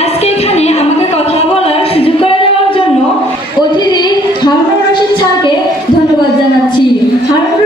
আজকে এখানে আমাকে কথা বলার সুযোগ করে দেওয়ার জন্য অতিথি হারুনুর রশিদ স্যারকে ধন্যবাদ জানাচ্ছি। হারুনুর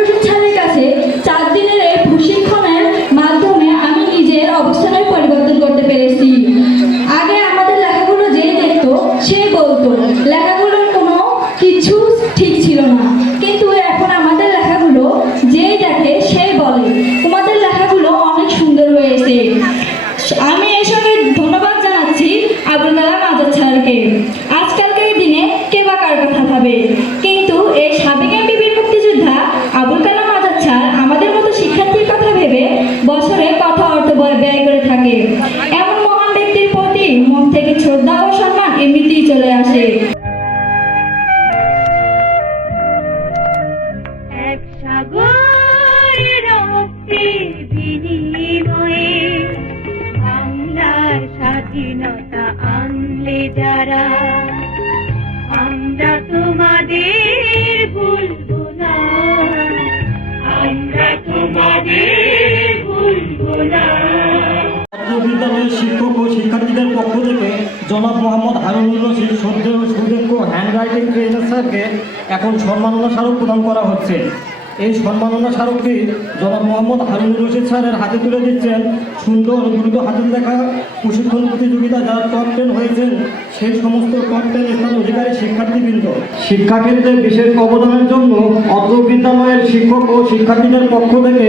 হচ্ছে এই সম্মাননা স্মারকটি জনাব মোহাম্মদ হারুন রশিদ স্যারের হাতে তুলে দিচ্ছেন। সুন্দর দ্রুত হাতের দেখা প্রশিক্ষণ প্রতিযোগিতা যার টপ হয়েছেন, সেই সমস্ত টপ টেন স্থান অধিকারী শিক্ষার্থীবৃন্দ। শিক্ষাক্ষেত্রে বিশেষ অবদানের জন্য অত্র বিদ্যালয়ের শিক্ষক ও শিক্ষার্থীদের পক্ষ থেকে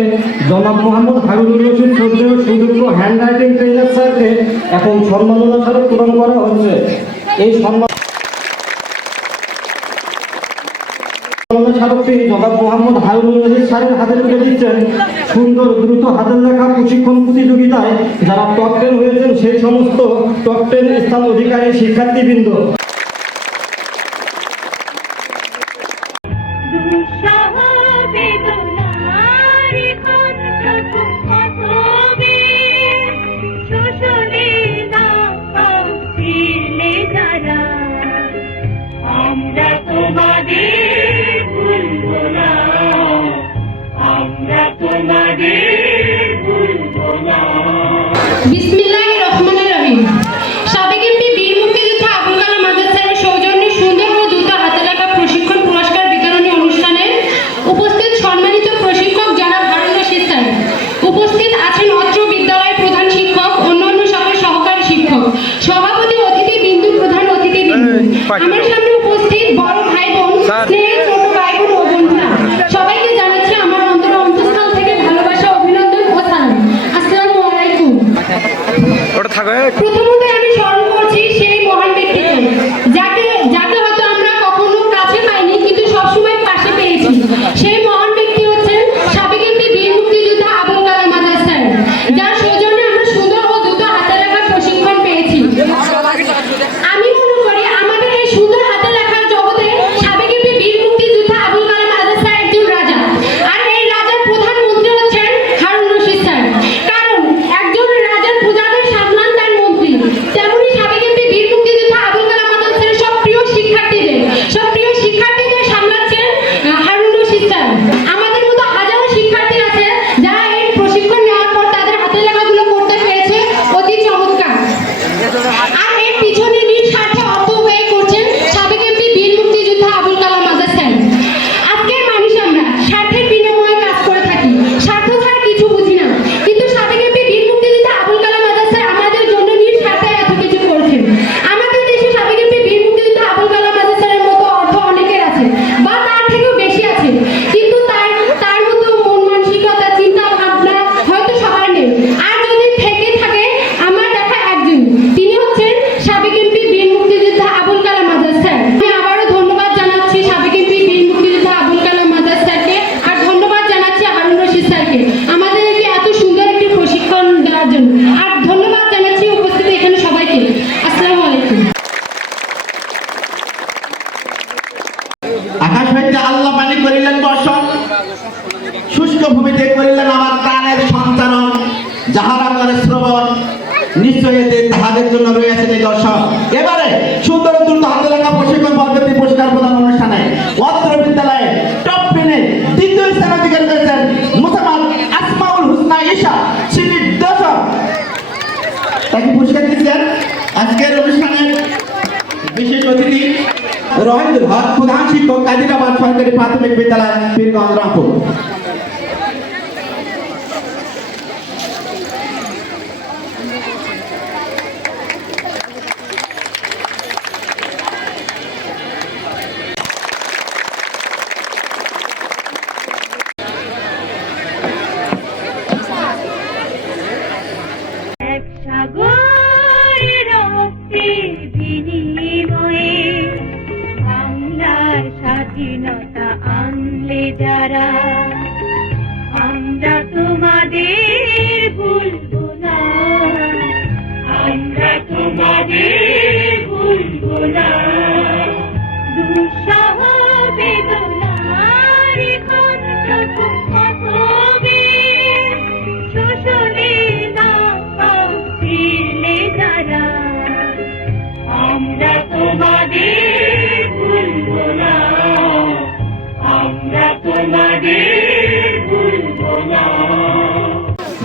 জনাব মোহাম্মদ হারুন রশিদ চৌধুরী সুদীর্ঘ হ্যান্ড রাইটিং ট্রেনার স্যারকে এখন সম্মাননা স্মারক প্রদান করা হচ্ছে। এই সম্মান মোহাম্মদ হাতে সুন্দর দ্রুত লেখা প্রশিক্ষণ প্রতিযোগিতায় যারা টপ টেন হয়েছেন, সেই সমস্ত টপ টেন স্থান অধিকারী শিক্ষার্থীবৃন্দ।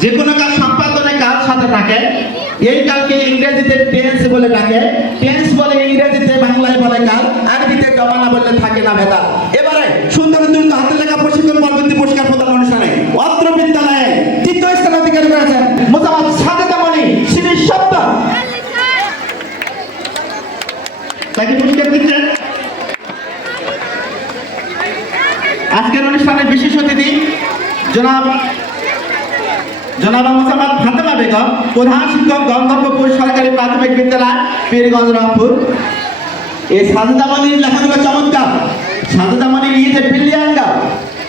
যে কোনো কাজ সম্পাদনে কাজ সাথে থাকে, এই কালকে ইংরেজিতে টেন্স বলে ডাকে টেন্স বলে ইংরেজিতে, বাংলায় বলে কাল আরবিতে জমানা বললে থাকে না ভেদা। এবারে সুন্দর দ্রুত হাতে লেখা প্রশিক্ষণ পরবর্তী পুরস্কার প্রদান অনুষ্ঠানে অত্র বিদ্যালয়ে তৃতীয় স্থান অধিকারী করেছেন মোসাম্মদ সাজেদা মণি শ্রী সপ্ত তাকে পুরস্কার দিচ্ছেন? আজকের অনুষ্ঠানে বিশেষ অতিথি, জনাব বেগম, প্রধান শিক্ষক সরকারি প্রাথমিক বিদ্যালয়, পীরগঞ্জ এই লেখাগুলো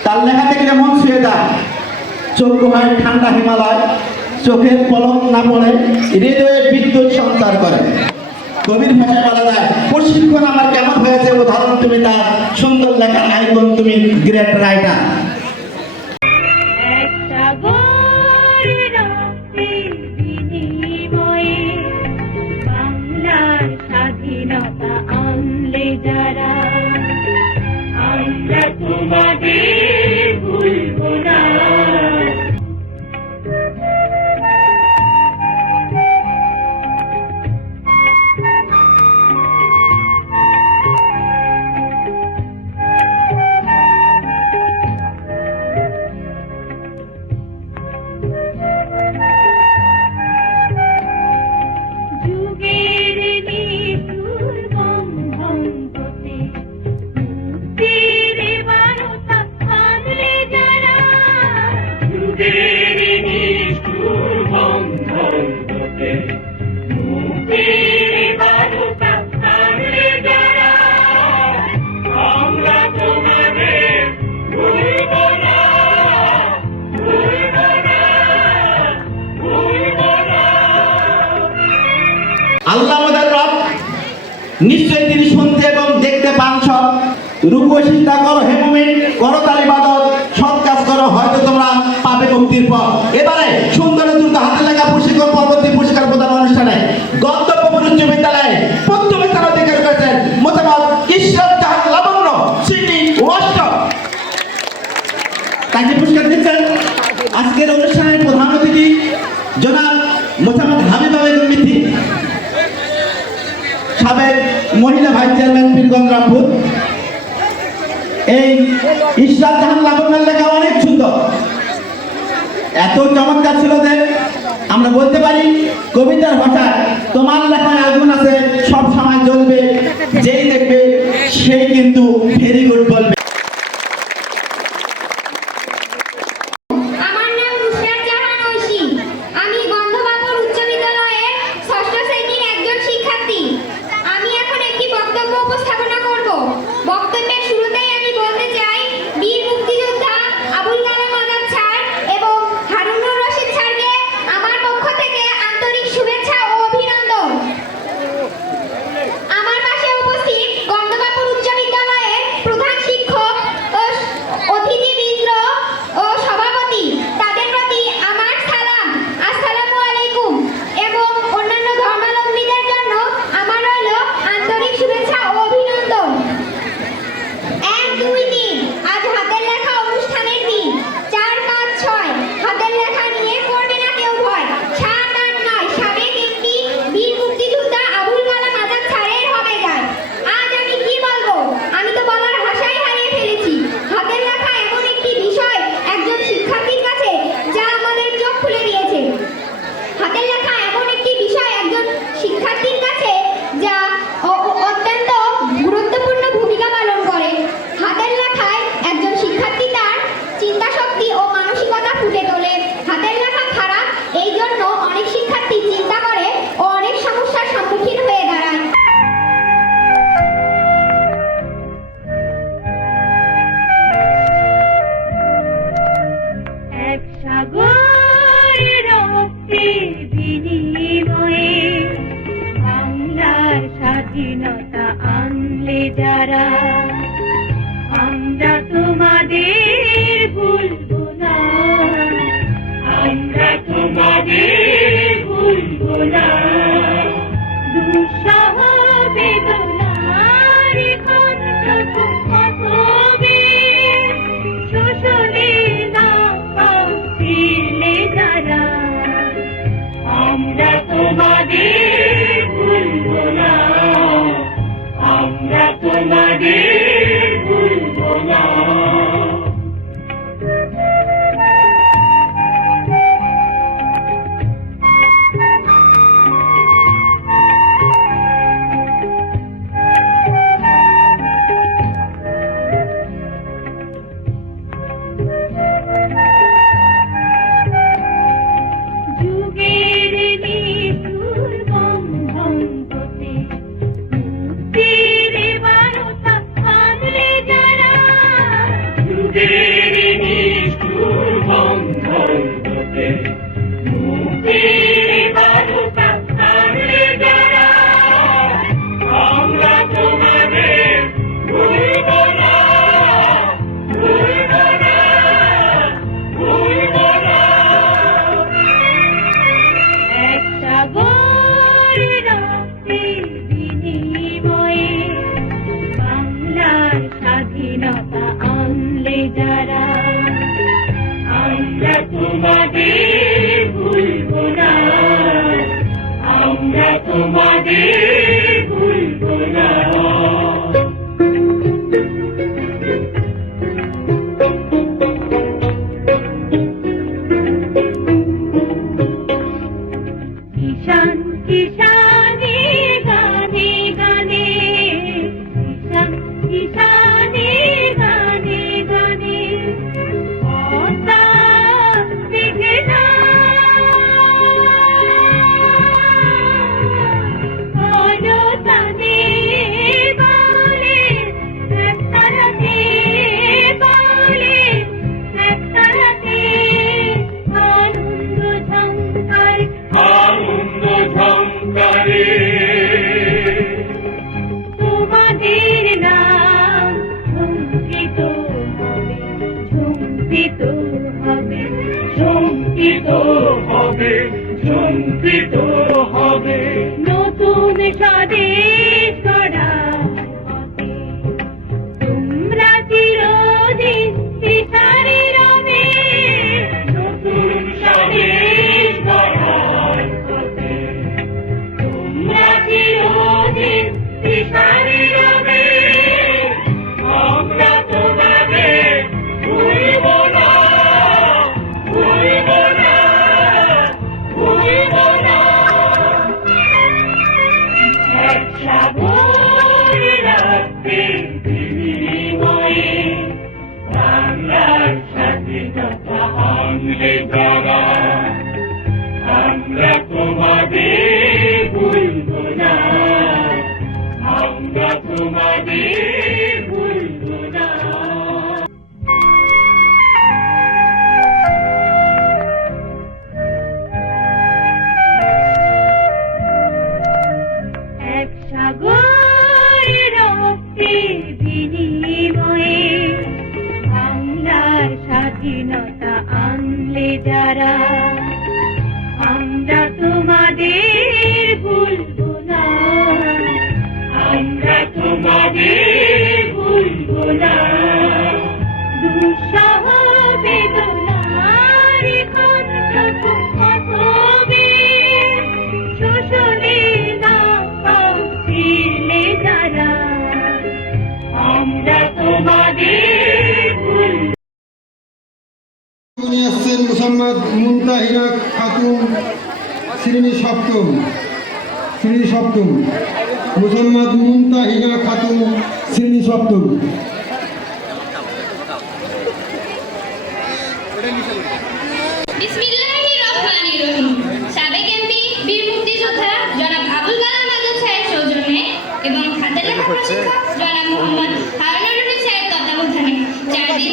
তার লেখা চক্ষু হয় ঠান্ডা হিমালয়, চোখের পলক না পড়ে, হৃদয়ে বিদ্যুৎ সঞ্চার করে। কবির ভাষায় বলা যায়, প্রশিক্ষণ আমার কেমন হয়েছে? উদাহরণ তুমি তার সুন্দর লেখা আইকন তুমি গ্রেট রাইটার নিশ্চয়ই তিনি শুনতে এবং দেখতে পান সব। রূপ চিন্তা করো, হে মুমিন, করো তার ইবাদত। সৎ কাজ করো, হয়তো তোমরা পাবে মুক্তির পর। এবারে সুন্দর দ্রুত হাতে লেখা প্রশিক্ষণ পরবর্তী পুরস্কার প্রদান অনুষ্ঠানে গন্তব্যপুর উচ্চ বিদ্যালয়ে প্রথম স্থান অধিকার করেছেন মোতামত ঈশ্বর জাহান লাবণ্য, সিটি ওয়াস্ট তাকে পুরস্কার দিচ্ছেন। আজকের অনুষ্ঠানের প্রধান অতিথি জনাব মোসাম্মদ হাবিবা বেগম মিথি সাবেক মহিলা ভাইস চেয়ারম্যান পীরগঞ্জ রামপুর। এই ইশরাত জাহান লাবণ্যের লেখা অনেক সুন্দর। এত চমৎকার ছিল যে আমরা বলতে পারি, কবিতার ভাষায় তোমার লেখায় আগুন আছে, সব সময় জ্বলবে, যেই দেখবে সেই কিন্তু ভেরি গুড বলবে। Om Mahadev. শঙ্কিত হবে শঙ্কিত হবে শঙ্কিত Kapu Mabir. মোহাম্মদ মুমতাহিনা খাতুন শ্রেণি সপ্তম শ্রেণি সপ্তম মোহাম্মদ মুমতাহিনা খাতুন শ্রেণি সপ্তম। এবং হাতে লেখা জনাব মোহাম্মদ হারুন রশিদ সাহেব তত্ত্বাবধানে চার দিন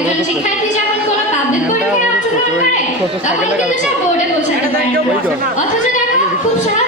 একজন শিক্ষার্থী যখন কোনো পাবলিক পরীক্ষায় অংশগ্রহণ করে তখন তিনি তার বোর্ডে পৌঁছাতে পারেন অথচ দেখা খুব সহজ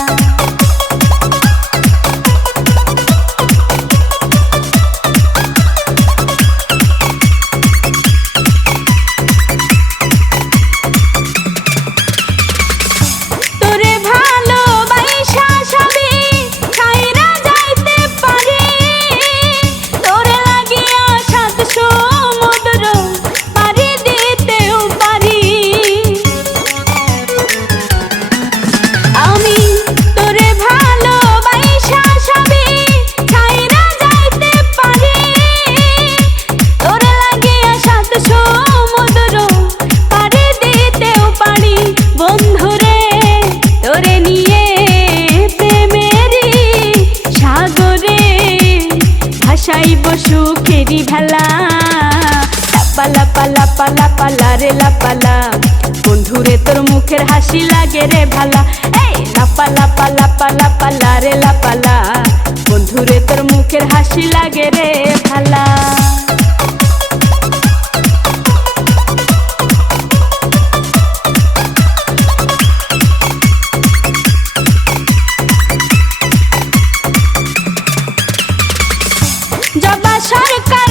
বাবা সরকার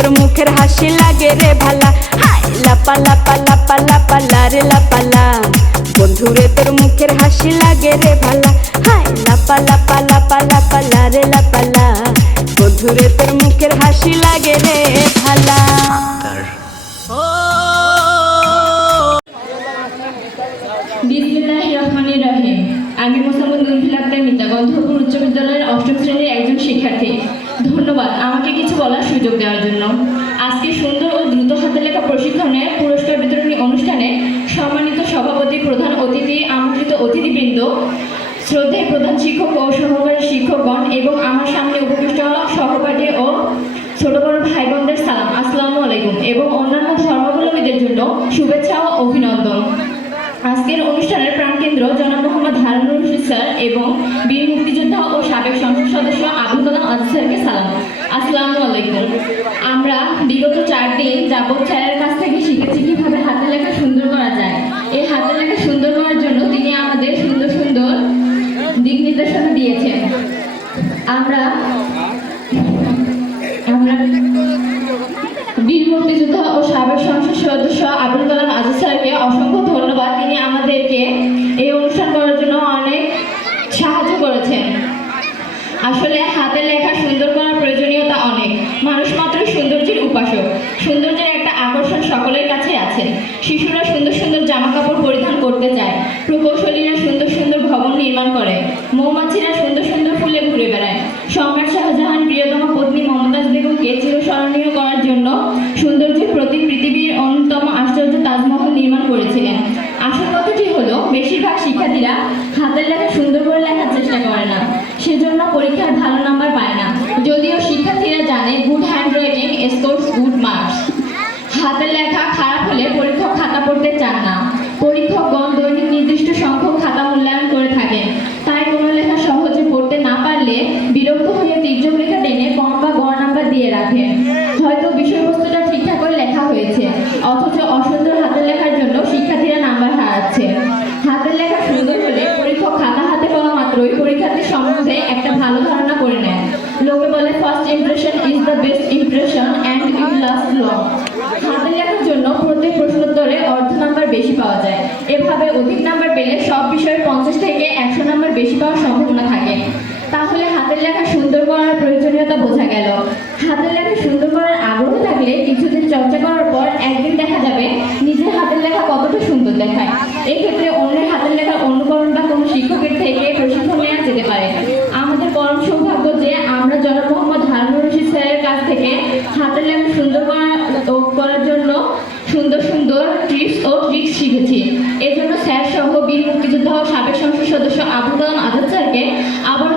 তোর মুখের হাসি লাগে রে ভালা। হাই লাপা লাপা লাপা লাপা লারে লাপালা বন্ধুরে, তোর মুখের হাসি লাগে রে ভালা। হাই লাপা লাপা লাপা লাপা লারে লাপালা বন্ধুরে, তোর মুখের হাসি লাগে রে ভালা। বিসমিল্লাহির রহমানির রহিম। আমি মোসাম্মদ মিতা গন্ধপুর উচ্চ বিদ্যালয়ের অষ্টম শ্রেণির একজন শিক্ষার্থী। বলার সুযোগ দেওয়ার জন্য। আজকে সুন্দর ও দ্রুত হাতে লেখা প্রশিক্ষণে, পুরস্কার বিতরণী অনুষ্ঠানে সম্মানিত সভাপতি প্রধান অতিথি, আমন্ত্রিত অতিথিবৃন্দ, শ্রদ্ধেয় প্রধান শিক্ষক ও সহকারী শিক্ষকগণ এবং আমার সামনে উপবিষ্ট সহপাঠী ও ছোট বড় ভাই বোনদের সালাম। আসসালামু আলাইকুম। এবং অন্যান্য ধর্মাবলম্বীদের জন্য শুভেচ্ছা ও অভিনন্দন। আজকের অনুষ্ঠানের প্রাণকেন্দ্র জনাব মোহাম্মদ হারুনুর রশিদ স্যার এবং বীর মুক্তিযোদ্ধা ও সাবেক সংসদ সদস্য আবুল কালাম আজ স্যারকে সালাম। আসসালামু আলাইকুম। আমরা বিগত চার দিন যাবৎ স্যারের কাছ থেকে শিখেছি কীভাবে হাতের লেখা সুন্দর করা যায়। এই হাতের লেখা সুন্দর করার জন্য তিনি আমাদের সুন্দর সুন্দর দিক নির্দেশনা দিয়েছেন। আমরা আমরা বীর মুক্তিযোদ্ধা ও সাবেক সংসদ সদস্য আবুল কালাম আজাদ স্যারকে অসংখ্য ধন্যবাদ। তিনি আমাদেরকে এই অনুষ্ঠান করার জন্য অনেক সাহায্য করেছেন আসলে হাতের লেখা সুন্দর করার প্রয়োজনীয়তা অনেক মানুষ মাত্রই সৌন্দর্যের উপাসক। সৌন্দর্যের একটা আকর্ষণ সকলের কাছে আছে। শিশুরা সুন্দর সুন্দর জামা কাপড় পরিধান করতে চায়। প্রকৌশলীরা সুন্দর সুন্দর ভবন নির্মাণ করে। মৌমাছিরা সুন্দর সুন্দর ফুলে ঘুরে বেড়ায় সম্রাট শাহজাহান প্রিয়তমা পত্নী মমতাজ বেগমকে চিরস্মরণীয় করার জন্য সৌন্দর্যের প্রতীক পৃথিবীর অন্যতম আশ্চর্য তাজমহল নির্মাণ করেছিলেন আসল কথাটি হলো বেশিরভাগ শিক্ষার্থীরা হাতের লেখা সুন্দর করে লেখার চেষ্টা করে না সেজন্য পরীক্ষায় ভালো নাম্বার পায় না যদিও শিক্ষার্থীরা জানে good handwriting scores good marks হাতের লেখা খারাপ হলে পরীক্ষক খাতা পড়তে চান না পরীক্ষকগণ দৈনিক নির্দিষ্ট সংখ্যক খাতা মূল্যায়ন করে থাকেন তাই কোনো লেখা সহজে পড়তে না পারলে বিরক্ত হয়ে তির্যক লেখা টেনে কম বা গড় নাম্বার দিয়ে রাখেন হয়তো বিষয়বস্তুটা ঠিকঠাক করে লেখা হয়েছে অথচ অসুন্দর হাতের লেখার জন্য শিক্ষার্থীরা নাম্বার হারাচ্ছে হাতের লেখা সুন্দর হলে পরীক্ষক খাতা হাতে পাওয়া মাত্রই পরীক্ষার্থী সম্বন্ধে একটা ভালো ধারণা করে নেন। লোকে বলে first impression is the best impression and it last long হাতের লেখার জন্য প্রত্যেক প্রশ্নোত্তরে অর্ধ নাম্বার বেশি পাওয়া যায়। এভাবে অধিক নাম্বার পেলে সব বিষয়ে পঞ্চাশ থেকে একশো নাম্বার বেশি পাওয়ার সম্ভাবনা থাকে। তাহলে হাতের লেখা সুন্দর করার প্রয়োজনীয়তা বোঝা গেল। হাতের লেখা সুন্দর করার আগ্রহ থাকলে কিছুদিন চর্চা করার পর একদিন দেখা যাবে নিজের হাতের লেখা কতটা সুন্দর দেখায়। এক্ষেত্রে অন্যের হাতের লেখার অনুকরণ বা কোনো শিক্ষকের থেকে প্রশিক্ষণ যেতে পারে। আমাদের পরম সৌভাগ্য যে আমরা জনাব মোহাম্মদ হারুনুর রশিদ স্যারের কাছ থেকে হাতের লেখা সুন্দর করা করার জন্য সুন্দর সুন্দর টিপস ও ট্রিক্স শিখেছি। এজন্য স্যার সহ বীর মুক্তিযোদ্ধা ও সাবেক সংসদ সদস্য আবুল কালাম আজাদ স্যারকে আবার